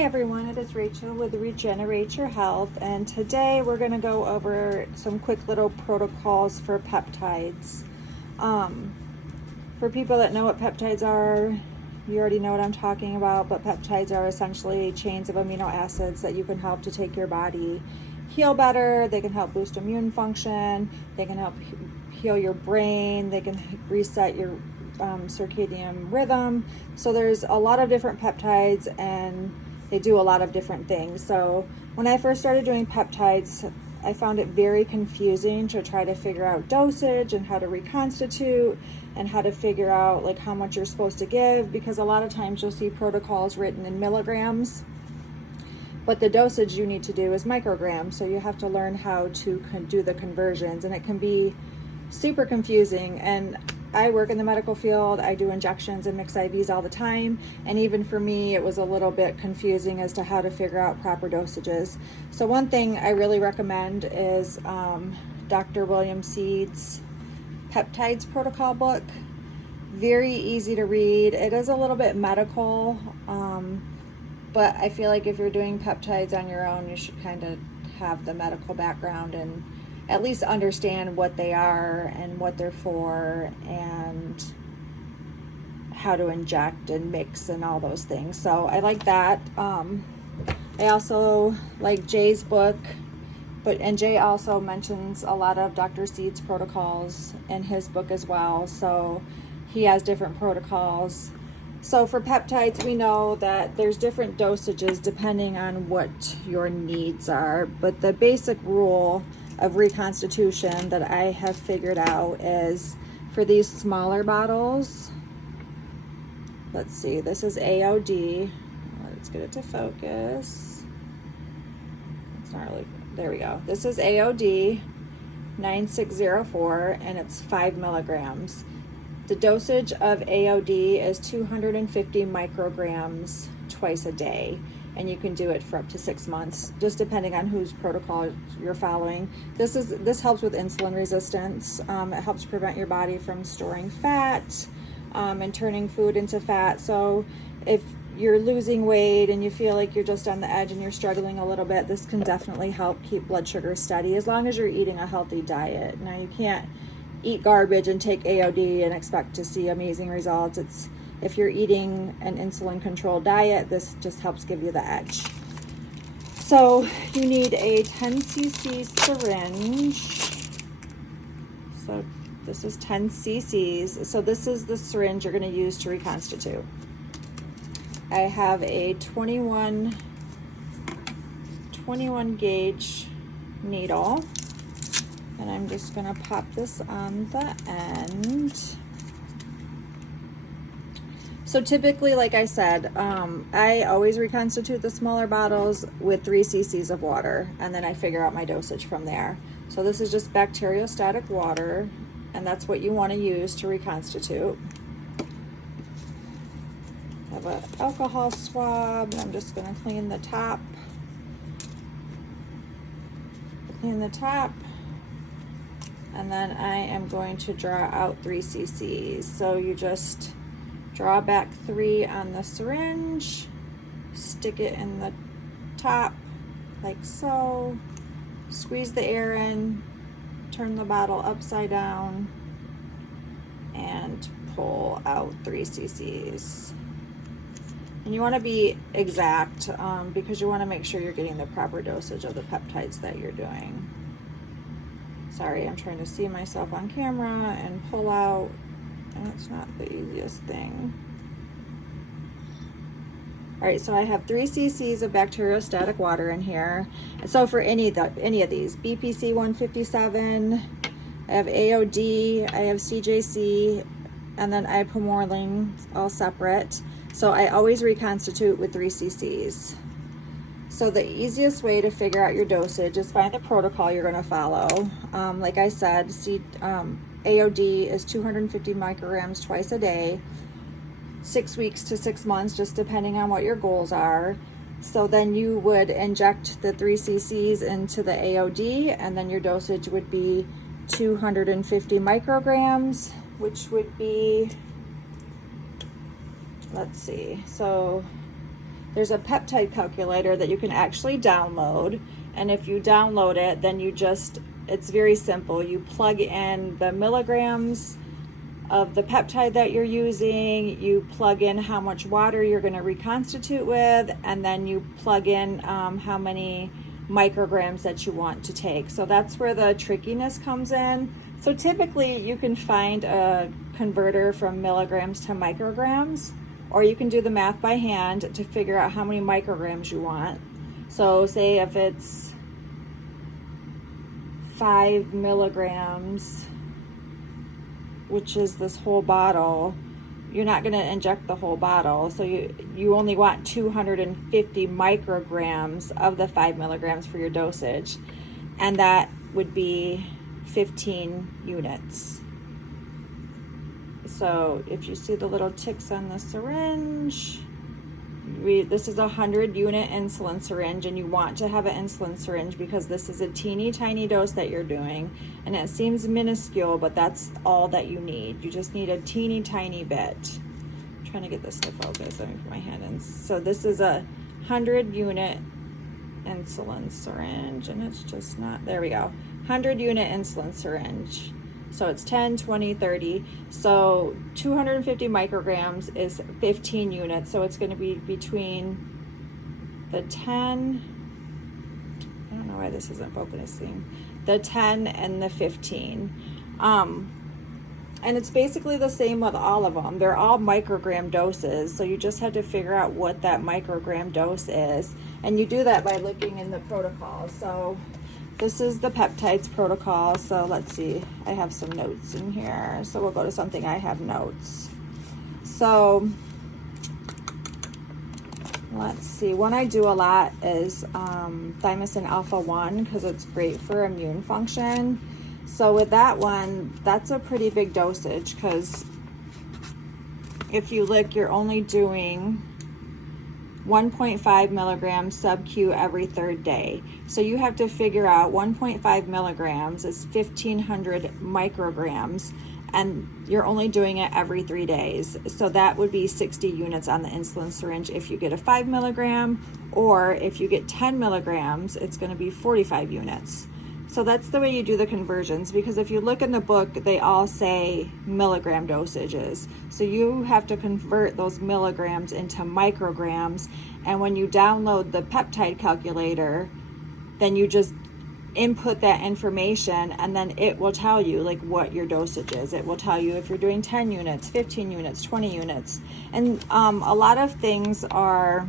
Hi everyone, it is Rachel with Regenerate Your Health, and today we're going to go over some quick little protocols for peptides. For people that know what peptides are, you already know what I'm talking about, but peptides are essentially chains of amino acids that you can help to take your body heal better. They can help boost immune function, they can help heal your brain, they can reset your circadian rhythm. So there's a lot of different peptides and they do a lot of different things. So when I first started doing peptides, I found it very confusing to try to figure out dosage and how to reconstitute and how to figure out like how much you're supposed to give, because a lot of times you'll see protocols written in milligrams, but the dosage you need to do is micrograms. So you have to learn how to do the conversions, and it can be super confusing. And I work in the medical field. I do injections and mix IVs all the time. And even for me, it was a little bit confusing as to how to figure out proper dosages. So one thing I really recommend is Dr. William Seed's Peptides protocol book. Very easy to read. It is a little bit medical, but I feel like if you're doing peptides on your own, you should kind of have the medical background and at least understand what they are and what they're for and how to inject and mix and all those things. So I like that. I also like Jay's book, and Jay also mentions a lot of Dr. Seed's protocols in his book as well. So he has different protocols. So for peptides, we know that there's different dosages depending on what your needs are, but the basic rule of reconstitution that I have figured out is for these smaller bottles. Let's see, this is AOD. Let's get it to focus. It's not really, there we go. This is AOD 9604 and it's 5 milligrams. The dosage of AOD is 250 micrograms twice a day. And you can do it for up to 6 months, just depending on whose protocol you're following. This helps with insulin resistance. It helps prevent your body from storing fat and turning food into fat. So if you're losing weight and you feel like you're just on the edge and you're struggling a little bit, this can definitely help keep blood sugar steady as long as you're eating a healthy diet. Now, you can't eat garbage and take AOD and expect to see amazing results. If you're eating an insulin controlled diet, this just helps give you the edge. So you need a 10 cc syringe. So this is 10 cc's. So this is the syringe you're going to use to reconstitute. I have a 21 gauge needle, and I'm just going to pop this on the end. So typically, like I said, I always reconstitute the smaller bottles with 3 cc's of water, and then I figure out my dosage from there. So this is just bacteriostatic water, and that's what you want to use to reconstitute. I have an alcohol swab, and I'm just going to clean the top. And then I am going to draw out 3 cc's. So you just draw back 3 on the syringe, stick it in the top like so, squeeze the air in, turn the bottle upside down, and pull out 3 cc's. And you want to be exact because you want to make sure you're getting the proper dosage of the peptides that you're doing. Sorry, I'm trying to see myself on camera and pull out. And it's not the easiest thing. All right, so I have 3 cc's of bacteriostatic water in here. And so for any of these, BPC 157, I have AOD, I have CJC, and then I have Pomorling, all separate. So I always reconstitute with 3 cc's. So the easiest way to figure out your dosage is find the protocol you're going to follow. Like I said, AOD is 250 micrograms twice a day, 6 weeks to 6 months, just depending on what your goals are. So then you would inject the 3 cc's into the AOD, and then your dosage would be 250 micrograms, which would be, let's see, so there's a peptide calculator that you can actually download. And if you download it, then it's very simple. You plug in the milligrams of the peptide that you're using, you plug in how much water you're going to reconstitute with, and then you plug in how many micrograms that you want to take. So that's where the trickiness comes in. So typically you can find a converter from milligrams to micrograms, or you can do the math by hand to figure out how many micrograms you want. So say if it's 5 milligrams, which is this whole bottle, you're not going to inject the whole bottle. So you only want 250 micrograms of the 5 milligrams for your dosage. And that would be 15 units. So if you see the little ticks on the syringe, this is a 100 unit insulin syringe, and you want to have an insulin syringe because this is a teeny tiny dose that you're doing, and it seems minuscule, but that's all that you need. You just need a teeny tiny bit. I'm trying to get this to focus. Let me put my hand in. So this is a 100 unit insulin syringe, and it's just not, there we go. 100 unit insulin syringe. So it's 10, 20, 30. So 250 micrograms is 15 units. So it's going to be between the 10, I don't know why this isn't focusing, the 10 and the 15. And it's basically the same with all of them. They're all microgram doses. So you just have to figure out what that microgram dose is. And you do that by looking in the protocol. So this is the peptides protocol. So let's see, I have some notes in here. So we'll go to something I have notes. So let's see, one I do a lot is thymosin alpha 1 because it's great for immune function. So with that one, that's a pretty big dosage because if you look, you're only doing 1.5 milligrams sub-Q every third day. So you have to figure out 1.5 milligrams is 1,500 micrograms, and you're only doing it every 3 days. So that would be 60 units on the insulin syringe if you get a 5 milligram, or if you get 10 milligrams, it's going to be 45 units. So that's the way you do the conversions, because if you look in the book, they all say milligram dosages. So you have to convert those milligrams into micrograms. And when you download the peptide calculator, then you just input that information, and then it will tell you like what your dosage is. It will tell you if you're doing 10 units, 15 units, 20 units. And a lot of things are,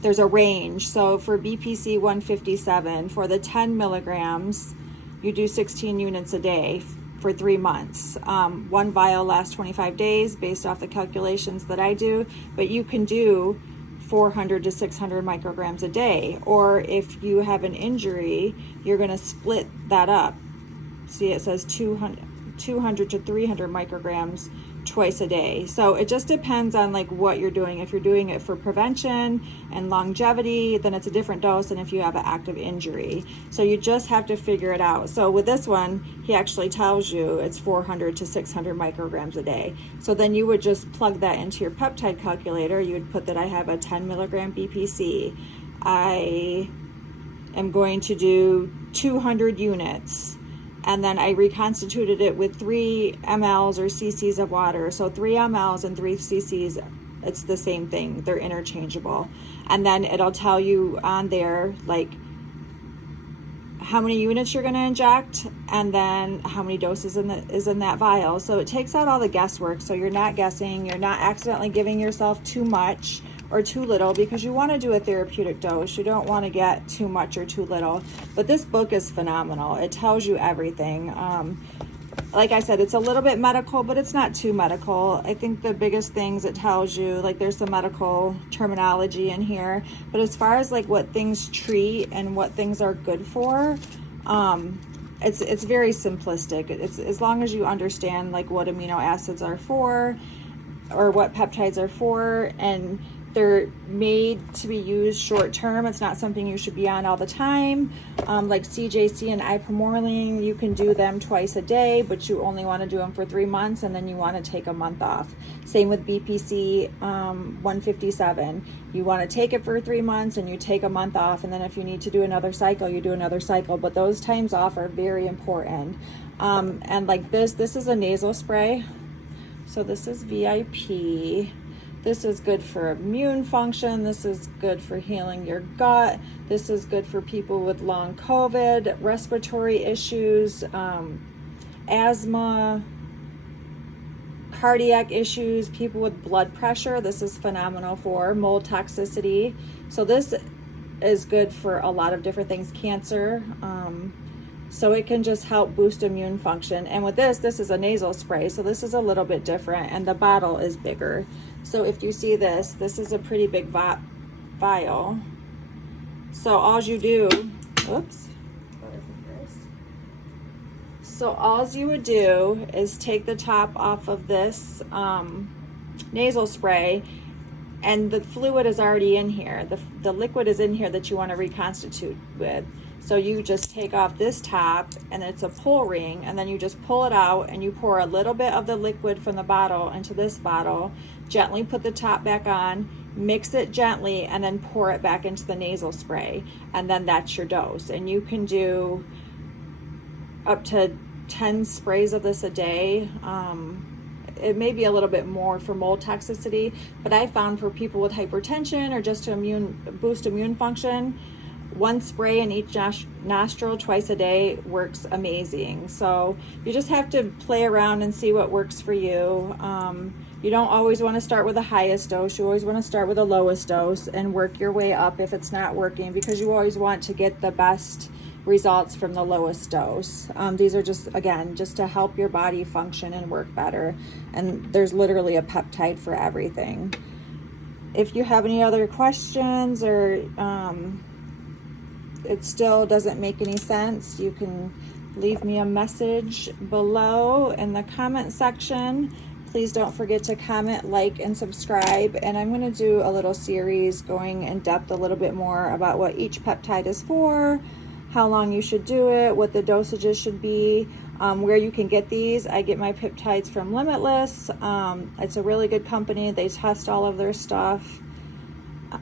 there's a range. So for BPC 157, for the 10 milligrams, you do 16 units a day for 3 months. One vial lasts 25 days based off the calculations that I do, but you can do 400 to 600 micrograms a day. Or if you have an injury, you're going to split that up. See, it says 200 to 300 micrograms twice a day. So it just depends on like what you're doing. If you're doing it for prevention and longevity, then it's a different dose than if you have an active injury. So you just have to figure it out. So with this one, he actually tells you it's 400 to 600 micrograms a day. So then you would just plug that into your peptide calculator. You would put that I have a 10 milligram BPC. I am going to do 200 units. And then I reconstituted it with 3 mLs or cc's of water. So 3 mLs and 3 cc's, it's the same thing. They're interchangeable. And then it'll tell you on there like how many units you're going to inject, and then how many doses is in that vial. So it takes out all the guesswork. So you're not guessing. You're not accidentally giving yourself too much or too little, because you want to do a therapeutic dose. You don't want to get too much or too little. But this book is phenomenal. It tells you everything. Like I said, it's a little bit medical, but it's not too medical. I think the biggest things it tells you, like there's some medical terminology in here, but as far as like what things treat and what things are good for, it's very simplistic. It's as long as you understand like what amino acids are for, or what peptides are for, and They're made to be used short term. It's not something you should be on all the time. Like CJC and ipamorelin, you can do them twice a day, but you only want to do them for 3 months, and then you want to take a month off. Same with BPC 157. You want to take it for 3 months and you take a month off, and then if you need to do another cycle, you do another cycle. But those times off are very important. And like this is a nasal spray. So this is VIP. This is good for immune function. This is good for healing your gut. This is good for people with long COVID, respiratory issues, asthma, cardiac issues, people with blood pressure. This is phenomenal for mold toxicity. So this is good for a lot of different things, cancer. So it can just help boost immune function. And with this is a nasal spray. So this is a little bit different, and the bottle is bigger. So if you see this is a pretty big vial. So all you do, oops. So all you would do is take the top off of this nasal spray, and the fluid is already in here. The liquid is in here that you want to reconstitute with. So you just take off this top, and it's a pull ring, and then you just pull it out and you pour a little bit of the liquid from the bottle into this bottle, gently put the top back on, mix it gently, and then pour it back into the nasal spray. And then that's your dose. And you can do up to 10 sprays of this a day. It may be a little bit more for mold toxicity, but I found for people with hypertension or just to boost immune function, 1 spray in each nostril twice a day works amazing. So you just have to play around and see what works for you. You don't always want to start with the highest dose. You always want to start with the lowest dose and work your way up if it's not working, because you always want to get the best results from the lowest dose. These are just, again, just to help your body function and work better. And there's literally a peptide for everything. If you have any other questions, or it still doesn't make any sense, you can leave me a message below in the comment section. Please don't forget to comment, like, and subscribe. And I'm going to do a little series going in depth a little bit more about what each peptide is for, how long you should do it, what the dosages should be, where you can get these. I get my peptides from Limitless. It's a really good company. They test all of their stuff.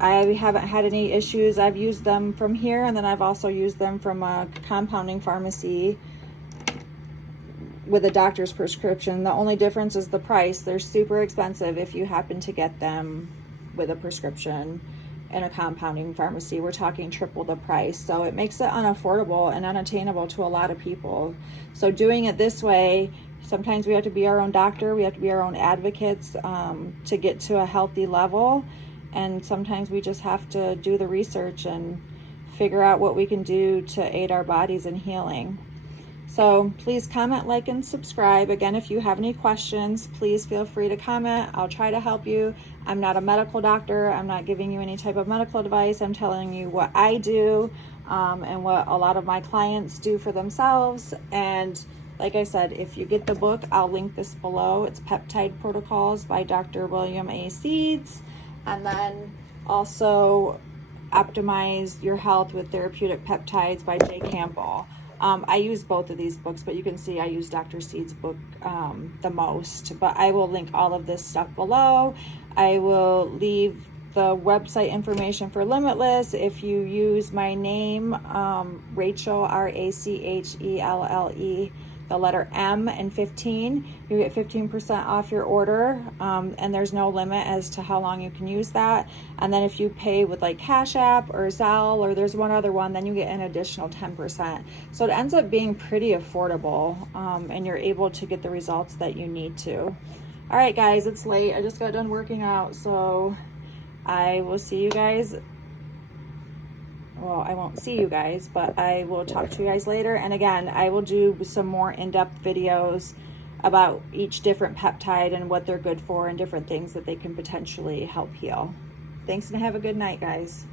I haven't had any issues. I've used them from here, and then I've also used them from a compounding pharmacy with a doctor's prescription. The only difference is the price. They're super expensive if you happen to get them with a prescription in a compounding pharmacy. We're talking triple the price. So it makes it unaffordable and unattainable to a lot of people. So doing it this way, sometimes we have to be our own doctor. We have to be our own advocates to get to a healthy level. And sometimes we just have to do the research and figure out what we can do to aid our bodies in healing. So please comment, like, and subscribe. Again, if you have any questions, please feel free to comment. I'll try to help you. I'm not a medical doctor. I'm not giving you any type of medical advice. I'm telling you what I do and what a lot of my clients do for themselves. And like I said, if you get the book, I'll link this below. It's Peptide Protocols by Dr. William A. Seeds. And then also Optimize Your Health with Therapeutic Peptides by Jay Campbell. I use both of these books, but you can see I use Dr. Seeds' book the most. But I will link all of this stuff below. I will leave the website information for Limitless. If you use my name, Rachel, RACHELLE, the letter M and 15, you get 15% off your order, and there's no limit as to how long you can use that. And then if you pay with like Cash App or Zelle, or there's one other one, then you get an additional 10%. So it ends up being pretty affordable, and you're able to get the results that you need to. All right, guys, it's late. I just got done working out, so I will see you guys. Well, I won't see you guys, but I will talk to you guys later. And again, I will do some more in-depth videos about each different peptide and what they're good for and different things that they can potentially help heal. Thanks, and have a good night, guys.